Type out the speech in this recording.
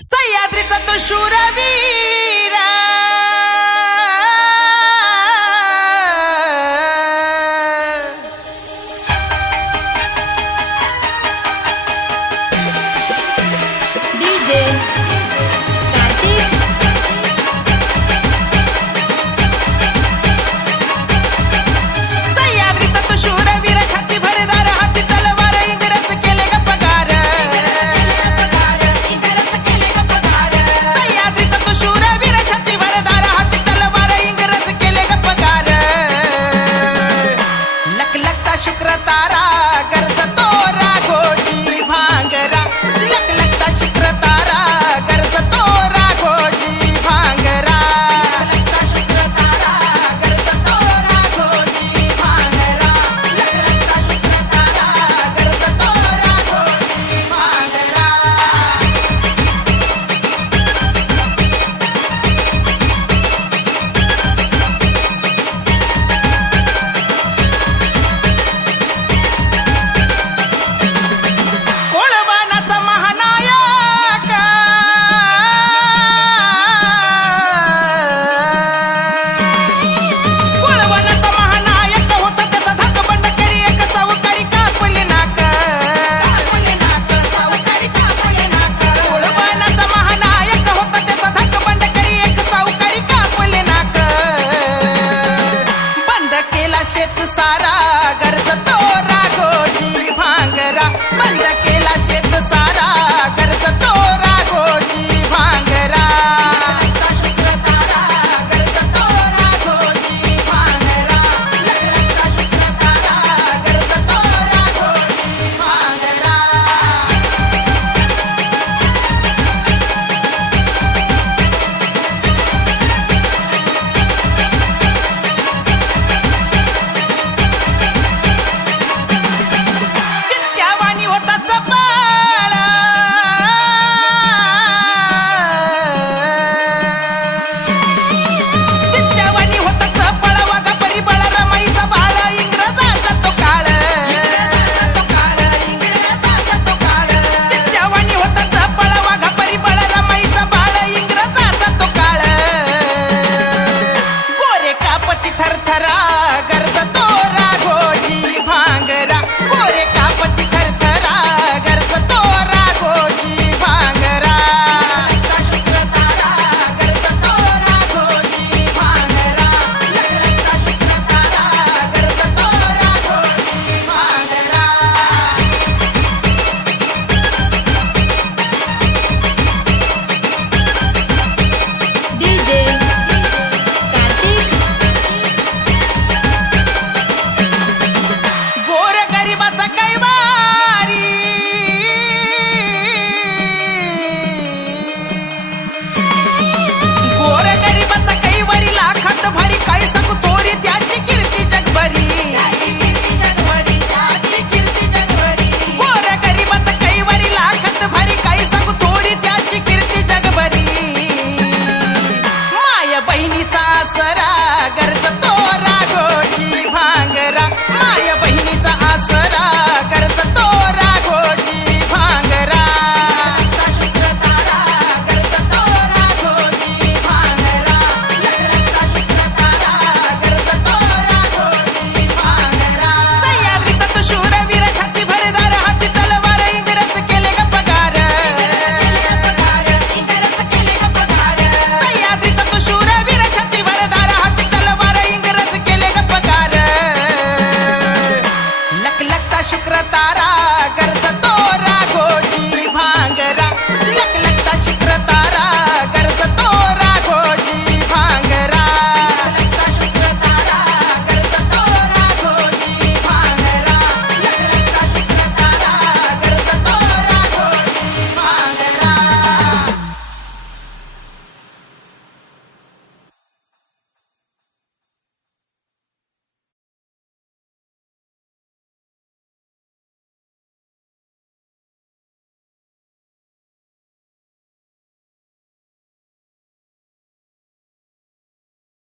सह्याद्रीचा तो शूरवीर डीजे कार्तिक सह्याद्रीचा तो शूरवीर छाती भरदार हाती तलवार इंग्रज केले गप्पगार सह्याद्रीचा तो शूरवीर छाती भरदार हाती तलवार इंग्रज केले गप्पगार लखलखता शुक्र तारा गरजतो राघोजी भांगरा लखलखता शुक्र तारा गरजतो राघोजी भांगरा लखलखता शुक्र तारा गरजतो राघोजी भांगरा लखलखता शुक्र तारा गरजतो राघोजी भांगरा कोळवानाचा महानायक कोळवानाचा महानायक होता त्याचा धाकबंड करी एक सावकारी कापले नाक सावकारी कापले नाक कोळवानाचा महानायक होता त्याचा धाकबंड करी एक सावकारी कापले नाक बंद केला शेत सारा गरजतो राघोजी भांगरा बंद केला शेत सारा गरजतो राघोजी भांगरा लखलखता शुक्र तारा गरजतो राघोजी भांगरा लखलखता शुक्र तारा गरजतो राघोजी भांगरा चित्त्यावाणी होता चपळ चित्त्यावाणी होता चपळ वागा परिबळ रमाईचा बाळ इंग्रजाचा तो काळ चित्त्यावाणी होता चपळ वागा परिबळ रमाईचा बाळ इंग्रजाचा तो काळ गोरे कापती थरथरा गरजतो राघोजी भांगरा गोरे कापती थरथरा गरजतो राघोजी भांगरा लखलखता शुक्र तारा गरजतो राघोजी भांगरा लखलखता शुक्र तारा गरजतो राघोजी भांगरा डीजे कार्तिक गोर गरिबाचा कैवारी गोर गरिबाचा कैवारी लाखात भारी काय सांगू थोरी त्याची कीर्ती जगभरी गोर गरिबाचा कैवारी लाखात भारी काय सांगू थोरी त्याची कीर्ती जगभरी माय बहिणीचा आसरा गरजतो राघोजी भांगरा माय बहिणीचा आसरा गरजतो राघोजी भांगरा लखलखता शुक्र तारा गरजतो राघोजी भांगरा लखलखता शुक्र तारा गरजतो राघोजी भांगरा सह्याद्रीचा तो शूरवीर छाती भरदार हाती तलवार इंग्रज केले गप्पगार सह्याद्रीचा तो शूरवीर छाती भरदार हाती तलवार इंग्रज केले गप्पगार लखलखता शुक्र तारा गरजतो